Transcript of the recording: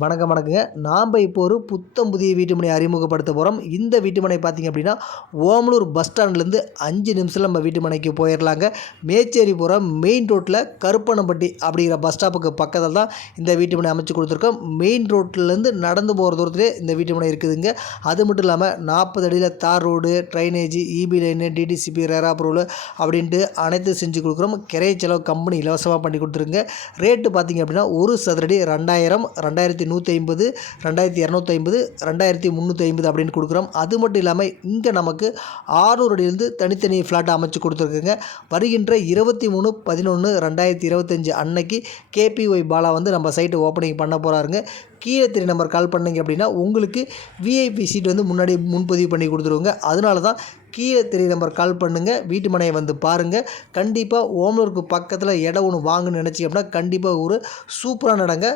வணக்கங்க. நாம் இப்போ ஒரு புத்தம் புதிய வீட்டுமனை அறிமுகப்படுத்த போகிறோம். இந்த வீட்டுமனை பார்த்தீங்க அப்படின்னா, ஓமலூர் பஸ் ஸ்டாண்ட்லேருந்து 5 நிமிஷத்தில் நம்ம வீட்டுமனைக்கு போயிடலாங்க. மேச்சேரி போகிற மெயின் ரோட்டில் கருப்பணம்பட்டி அப்படிங்கிற பஸ் ஸ்டாப்புக்கு பக்கத்தில் தான் இந்த வீட்டுமனை அமைச்சு கொடுத்துருக்கோம். மெயின் ரோட்லேருந்து நடந்து போகிற தூரத்திலே இந்த வீட்டுமனை இருக்குதுங்க. அது மட்டும் இல்லாமல் 40 அடியில் தார் road, drainage, EB line, DTCP, RERA approval அப்படின்ட்டு அனைத்தும் செஞ்சு கொடுக்குறோம். கிரை செலவு கம்பெனி இலவசமாக பண்ணி கொடுத்துருங்க. ரேட்டு பார்த்தீங்க அப்படின்னா ஒரு சதுரடி 2000, 2150, 2250, 2350 அப்படின்னு கொடுக்குறோம். அது மட்டும் இல்லாமல் இங்கே நமக்கு 600 அடியிலிருந்து தனித்தனி ஃப்ளாட் அமைச்சு கொடுத்துருக்குங்க. வருகின்ற 23/11/2025 அன்னைக்கு கேபிஒய் பாலா வந்து நம்ம சைட்டு ஓப்பனிங் பண்ண போகிறாருங்க. கீழே 3 நம்பர் கால் பண்ணிங்க அப்படின்னா உங்களுக்கு விஐபி சீட் வந்து முன்னாடி முன்பதிவு பண்ணி கொடுத்துருவோங்க. அதனால தான் கீழே 3 நம்பர் கால் பண்ணுங்கள். வீட்டு மனையை வந்து பாருங்கள். கண்டிப்பாக ஓமலூருக்கு பக்கத்தில் இடம் ஒன்று வாங்கணும்னு நினச்சிங்க அப்படின்னா கண்டிப்பாக ஒரு சூப்பரான இடங்க.